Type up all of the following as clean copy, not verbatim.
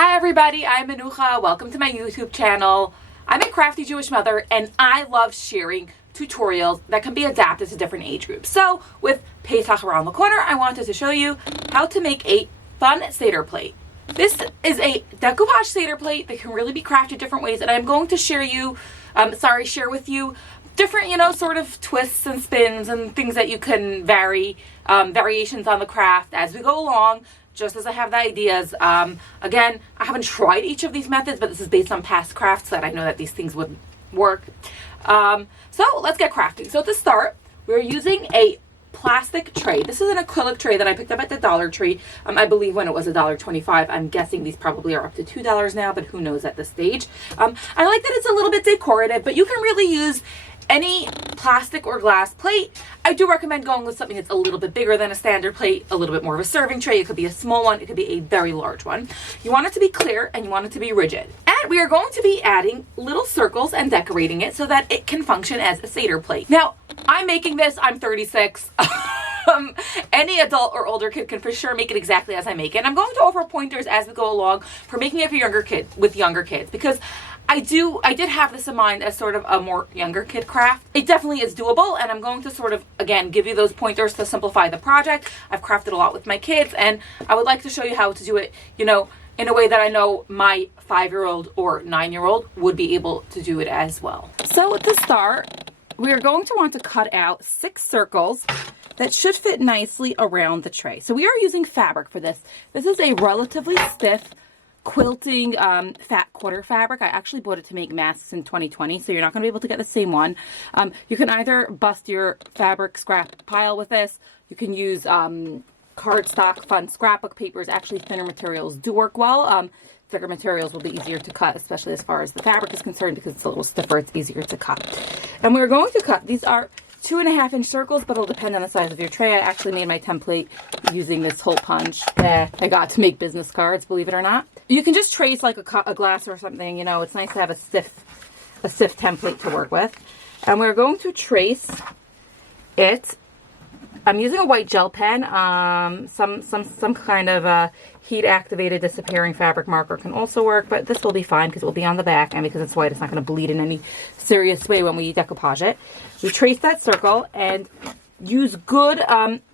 Hi everybody, I'm Manucha. Welcome to my YouTube channel. I'm a crafty Jewish mother and I love sharing tutorials that can be adapted to different age groups. So with Pesach around the corner, I wanted to show you how to make a fun Seder plate. This is a decoupage Seder plate that can really be crafted different ways, and I'm going to share with you different, sort of twists and spins and things that you can variations on the craft as we go along, just as I have the ideas. Again, I haven't tried each of these methods, but this is based on past crafts that I know that these things would work. So let's get crafting. So to start, we're using a plastic tray. This is an acrylic tray that I picked up at the Dollar Tree. I believe when it was $1.25. I'm guessing these probably are up to $2 now, but who knows at this stage. I like that it's a little bit decorative, but you can really use any plastic or glass plate. I do recommend going with something that's a little bit bigger than a standard plate, a little bit more of a serving tray. It could be a small one, it could be a very large one. You want it to be clear and you want it to be rigid. And we are going to be adding little circles and decorating it so that it can function as a Seder plate. Now, I'm making this, I'm 36. Any adult or older kid can for sure make it exactly as I make it. And I'm going to offer pointers as we go along for making it for younger kids, because I did have this in mind as sort of a more younger kid craft. It definitely is doable, and I'm going to sort of, again, give you those pointers to simplify the project. I've crafted a lot with my kids, and I would like to show you how to do it, in a way that I know my 5-year-old or 9-year-old would be able to do it as well. So to start, we are going to want to cut out 6 circles that should fit nicely around the tray. So we are using fabric for this. This is a relatively stiff quilting fat quarter fabric. I actually bought it to make masks in 2020, so you're not going to be able to get the same one. You can either bust your fabric scrap pile with this. You can use cardstock, fun scrapbook papers. Actually, thinner materials do work well. Thicker materials will be easier to cut, especially as far as the fabric is concerned, because it's a little stiffer, it's easier to cut. And we're going to cut, these are 2.5-inch circles, but it'll depend on the size of your tray. I actually made my template using this hole punch that I got to make business cards, believe it or not. You can just trace like a glass or something, it's nice to have a stiff template to work with. And we're going to trace it. I'm using a white gel pen. Some kind of heat activated disappearing fabric marker can also work, but this will be fine because it will be on the back, and because it's white, it's not going to bleed in any serious way when we decoupage it. We trace that circle and use good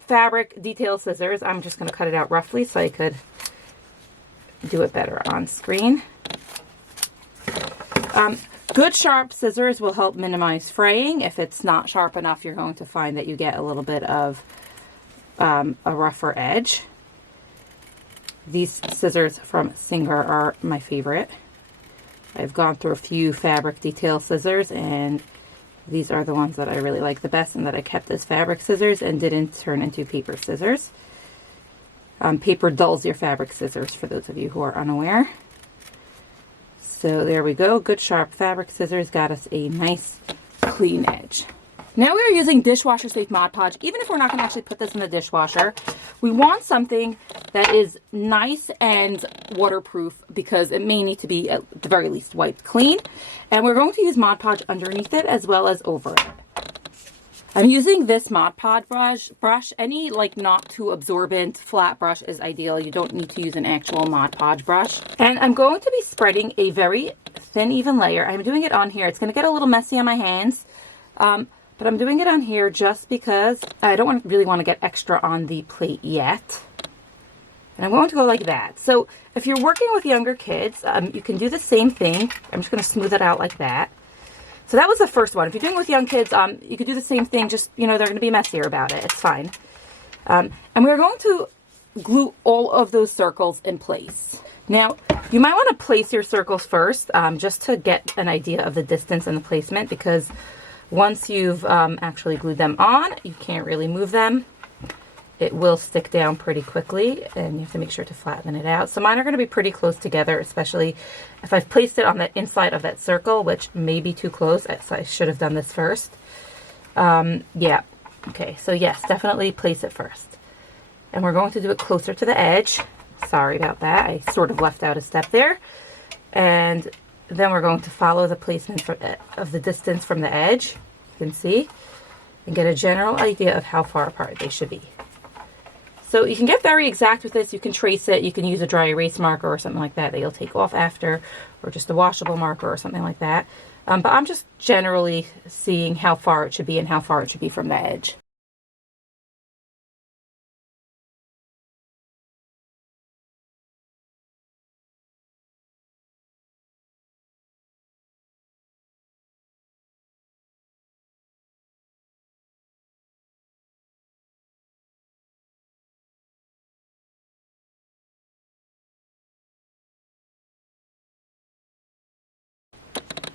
fabric detail scissors. I'm just going to cut it out roughly so I could do it better on screen. Good sharp scissors will help minimize fraying. If it's not sharp enough, you're going to find that you get a little bit of a rougher edge. These scissors from Singer are my favorite. I've gone through a few fabric detail scissors, and these are the ones that I really like the best and that I kept as fabric scissors and didn't turn into paper scissors. Paper dulls your fabric scissors, for those of you who are unaware. So there we go. Good sharp fabric scissors got us a nice clean edge. Now we are using dishwasher safe Mod Podge. Even if we're not going to actually put this in the dishwasher, we want something that is nice and waterproof, because it may need to be at the very least wiped clean. And we're going to use Mod Podge underneath it as well as over it. I'm using this Mod Podge brush. Any not too absorbent flat brush is ideal. You don't need to use an actual Mod Podge brush. And I'm going to be spreading a very thin, even layer. I'm doing it on here. It's going to get a little messy on my hands. But I'm doing it on here just because I don't really want to get extra on the plate yet. And I'm going to go like that. So if you're working with younger kids, you can do the same thing. I'm just going to smooth it out like that. So that was the first one. If you're doing it with young kids, you could do the same thing, just, they're going to be messier about it. It's fine. And we're going to glue all of those circles in place. Now, you might want to place your circles first, just to get an idea of the distance and the placement, because once you've actually glued them on, you can't really move them. It will stick down pretty quickly, and you have to make sure to flatten it out. So mine are going to be pretty close together, especially if I've placed it on the inside of that circle, which may be too close, so I should have done this first. Yeah. Okay, so yes, definitely place it first. And we're going to do it closer to the edge. Sorry about that. I sort of left out a step there. And then we're going to follow the placement of the distance from the edge, you can see, and get a general idea of how far apart they should be. So you can get very exact with this. You can trace it. You can use a dry erase marker or something like that that you'll take off after, or just a washable marker or something like that. But I'm just generally seeing how far it should be and how far it should be from the edge.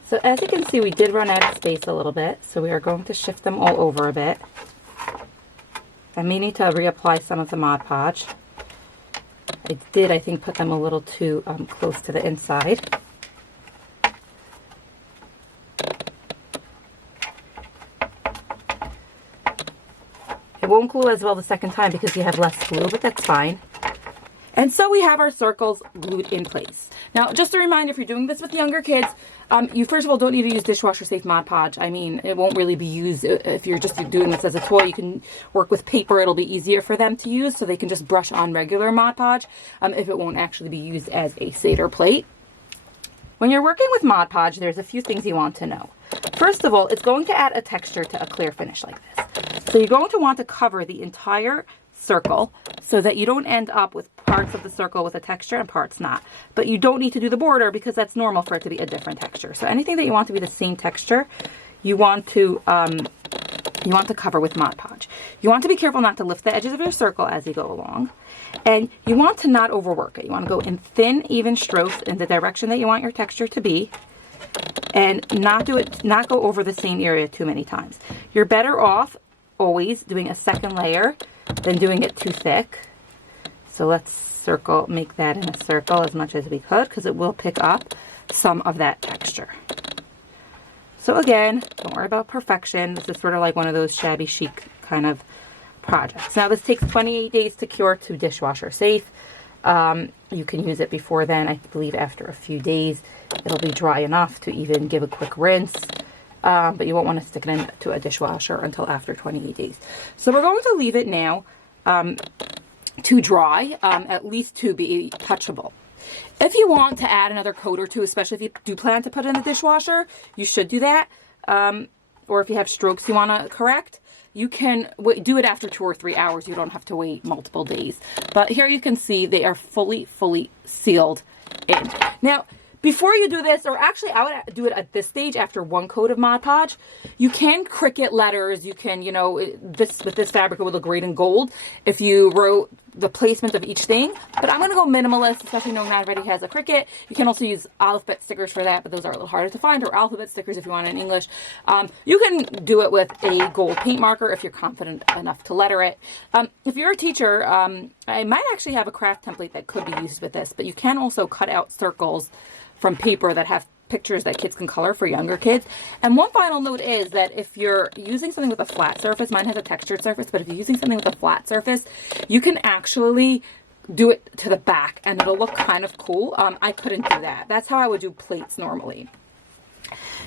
So as you can see, we did run out of space a little bit, so we are going to shift them all over a bit. I'm meaning to reapply some of the Mod Podge. I think, put them a little too close to the inside. It won't glue as well the second time because you have less glue, but that's fine. And so we have our circles glued in place. Now, just a reminder, if you're doing this with younger kids, you first of all don't need to use dishwasher safe Mod Podge. I mean, it won't really be used if you're just doing this as a toy. You can work with paper. It'll be easier for them to use, so they can just brush on regular Mod Podge if it won't actually be used as a Seder plate. When you're working with Mod Podge, there's a few things you want to know. First of all, it's going to add a texture to a clear finish like this. So you're going to want to cover the entire circle so that you don't end up with parts of the circle with a texture and parts not. But you don't need to do the border because that's normal for it to be a different texture. So anything that you want to be the same texture, you want to cover with Mod Podge. You want to be careful not to lift the edges of your circle as you go along. And you want to not overwork it. You want to go in thin, even strokes in the direction that you want your texture to be, and not go over the same area too many times. You're better off always doing a second layer than doing it too thick. So let's make that in a circle as much as we could, because it will pick up some of that texture. So again, don't worry about perfection. This is sort of like one of those shabby chic kind of projects. Now this takes 28 days to cure to dishwasher safe. You can use it before then. I believe after a few days it'll be dry enough to even give a quick rinse. But you won't want to stick it into a dishwasher until after 28 days. So we're going to leave it now to dry, at least to be touchable. If you want to add another coat or two, especially if you do plan to put it in the dishwasher, you should do that. Or if you have strokes you want to correct, you can do it after 2 or 3 hours. You don't have to wait multiple days. But here you can see they are fully sealed in. Now, before you do this, or actually I would do it at this stage after 1 coat of Mod Podge, you can Cricut letters. You can, with this fabric it would look great in gold if you wrote the placement of each thing. But I'm going to go minimalist, especially knowing not everybody has a Cricut. You can also use alphabet stickers for that, but those are a little harder to find, or alphabet stickers if you want it in English. You can do it with a gold paint marker if you're confident enough to letter it. If you're a teacher, I might actually have a craft template that could be used with this, but you can also cut out circles from paper that have pictures that kids can color for younger kids. And one final note is that if you're using something with a flat surface, mine has a textured surface, but if you're using something with a flat surface, you can actually do it to the back and it'll look kind of cool. I couldn't do that. That's how I would do plates normally.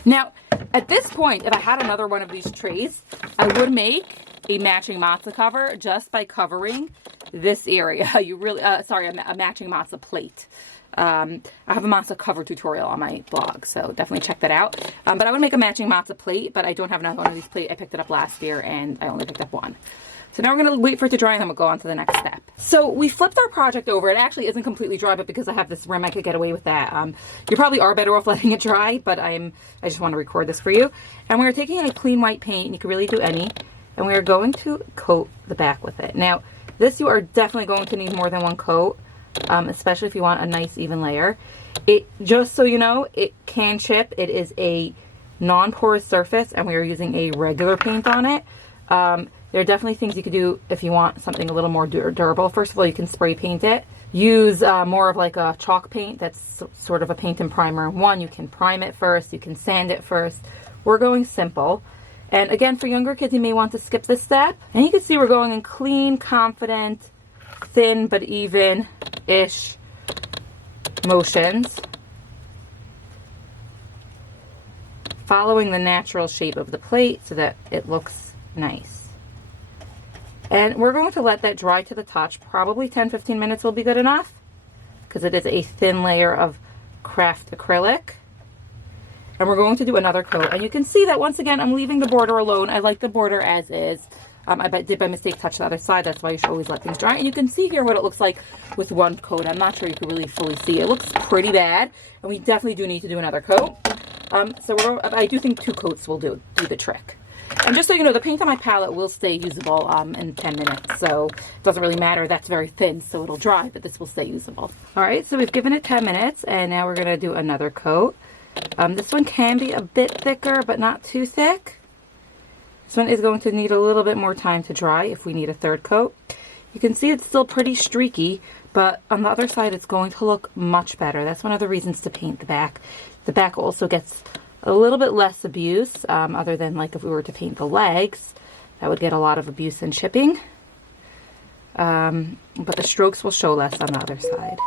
Now, at this point, if I had another one of these trays, I would make a matching matzah cover just by covering this area. A matching matzah plate. I have a matzah cover tutorial on my blog, so definitely check that out. But I would make a matching matzah plate, but I don't have another one of these plates. I picked it up last year and I only picked up one. So now we're going to wait for it to dry and then we'll go on to the next step. So we flipped our project over. It actually isn't completely dry, but because I have this rim, I could get away with that. You probably are better off letting it dry, but I just want to record this for you. And we're taking a clean white paint, and you can really do any, and we're going to coat the back with it. Now, this you are definitely going to need more than 1 coat. Especially if you want a nice even layer. It, just so you know, it can chip. It is a non-porous surface and we are using a regular paint on it. There are definitely things you could do if you want something a little more durable. First of all, you can spray paint it. Use more of like a chalk paint that's sort of a paint and primer in one. You can prime it first. You can sand it first. We're going simple. And again, for younger kids, you may want to skip this step. And you can see we're going in clean, confident, thin but even-ish motions, following the natural shape of the plate so that it looks nice. And we're going to let that dry to the touch. Probably 10-15 minutes will be good enough because it is a thin layer of craft acrylic. And we're going to do another coat. And you can see that once again, I'm leaving the border alone. I like the border as is. I did by mistake touch the other side. That's why you should always let things dry. And you can see here what it looks like with one coat. I'm not sure you can really fully see. It looks pretty bad. And we definitely do need to do another coat. I do think 2 coats will do the trick. And just so you know, the paint on my palette will stay usable in 10 minutes. So it doesn't really matter. That's very thin, so it'll dry, but this will stay usable. All right, so we've given it 10 minutes, and now we're going to do another coat. This one can be a bit thicker, but not too thick. This one is going to need a little bit more time to dry if we need a third coat. You can see it's still pretty streaky, but on the other side, it's going to look much better. That's one of the reasons to paint the back. The back also gets a little bit less abuse, other than like if we were to paint the legs, that would get a lot of abuse and chipping. But the strokes will show less on the other side.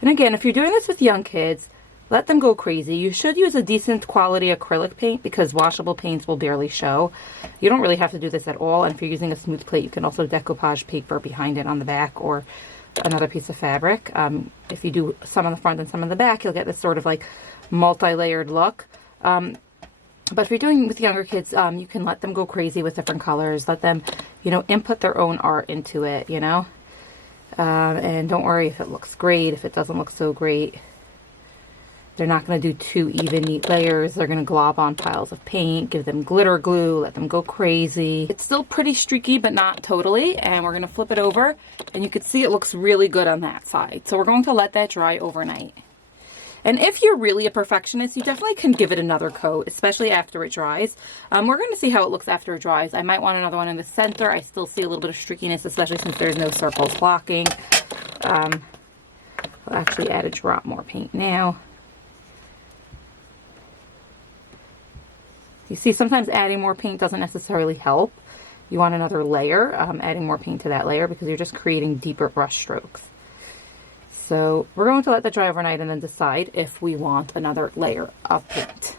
And again, if you're doing this with young kids, let them go crazy. You should use a decent quality acrylic paint because washable paints will barely show. You don't really have to do this at all. And if you're using a smooth plate, you can also decoupage paper behind it on the back or another piece of fabric. If you do some on the front and some on the back, you'll get this sort of like multi-layered look. But if you're doing with younger kids, you can let them go crazy with different colors. Let them, input their own art into it, and don't worry if it looks great, if it doesn't look so great. They're not going to do 2 even, neat layers. They're going to glob on piles of paint, give them glitter glue, let them go crazy. It's still pretty streaky, but not totally. And we're going to flip it over, and you can see it looks really good on that side. So we're going to let that dry overnight. And if you're really a perfectionist, you definitely can give it another coat, especially after it dries. We're going to see how it looks after it dries. I might want another one in the center. I still see a little bit of streakiness, especially since there's no circles blocking. I'll actually add a drop more paint now. You see, sometimes adding more paint doesn't necessarily help. You want another layer, adding more paint to that layer because you're just creating deeper brush strokes. So we're going to let that dry overnight and then decide if we want another layer of paint.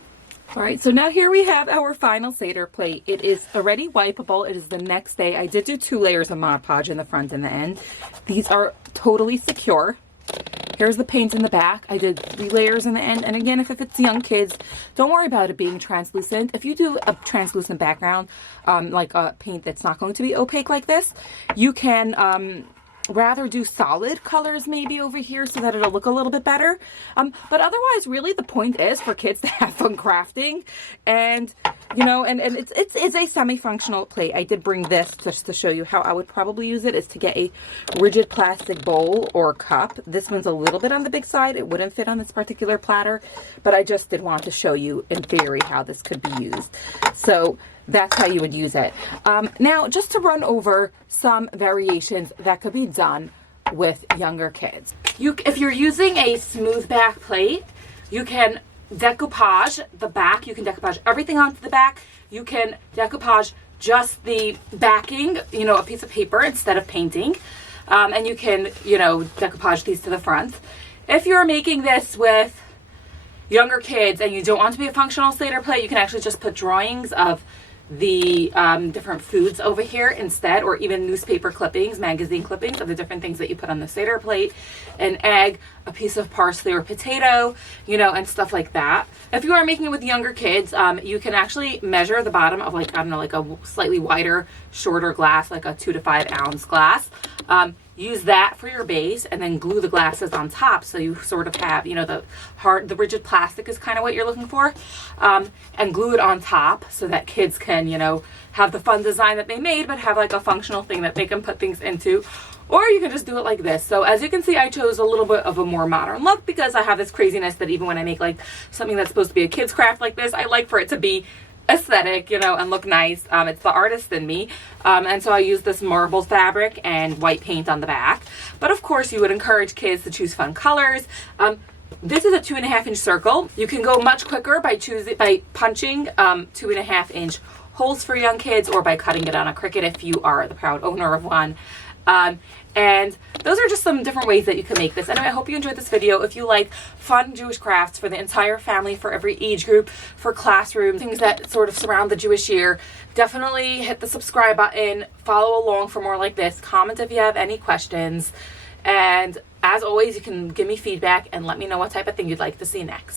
All right, so now here we have our final Seder plate. It is already wipeable. It is the next day. I did do 2 layers of Mod Podge in the front and the end. These are totally secure. Here's the paint in the back. I did 3 layers in the end. And again, if it's young kids, don't worry about it being translucent. If you do a translucent background, like a paint that's not going to be opaque like this, you can rather do solid colors maybe over here so that it'll look a little bit better. But otherwise, really the point is for kids to have fun crafting. And, and it's a semi-functional plate. I did bring this just to show you how I would probably use it, is to get a rigid plastic bowl or cup. This one's a little bit on the big side. It wouldn't fit on this particular platter, but I just did want to show you in theory how this could be used. So that's how you would use it. Now, just to run over some variations that could be done with younger kids. If you're using a smooth back plate, you can decoupage the back. You can decoupage everything onto the back. You can decoupage just the backing, a piece of paper instead of painting. And you can, decoupage these to the front. If you're making this with younger kids and you don't want to be a functional Seder plate, you can actually just put drawings of the different foods over here instead, or even newspaper clippings, magazine clippings of the different things that you put on the Seder plate, an egg, a piece of parsley or potato, and stuff like that. If you are making it with younger kids, you can actually measure the bottom of like a slightly wider, shorter glass, like a 2 to 5 ounce glass. Use that for your base and then glue the glasses on top so you sort of have, the rigid plastic is kind of what you're looking for, and glue it on top so that kids can, have the fun design that they made but have like a functional thing that they can put things into. Or you can just do it like this. So as you can see, I chose a little bit of a more modern look because I have this craziness that even when I make like something that's supposed to be a kid's craft like this, I like for it to be aesthetic, and look nice. It's the artist in me. And so I use this marble fabric and white paint on the back. But of course, you would encourage kids to choose fun colors. This is a 2.5-inch circle. You can go much quicker by punching 2.5-inch holes for young kids, or by cutting it on a Cricut if you are the proud owner of one. And those are just some different ways that you can make this. Anyway, I hope you enjoyed this video. If you like fun Jewish crafts for the entire family, for every age group, for classrooms, things that sort of surround the Jewish year, definitely hit the subscribe button, follow along for more like this, comment if you have any questions, and as always, you can give me feedback and let me know what type of thing you'd like to see next.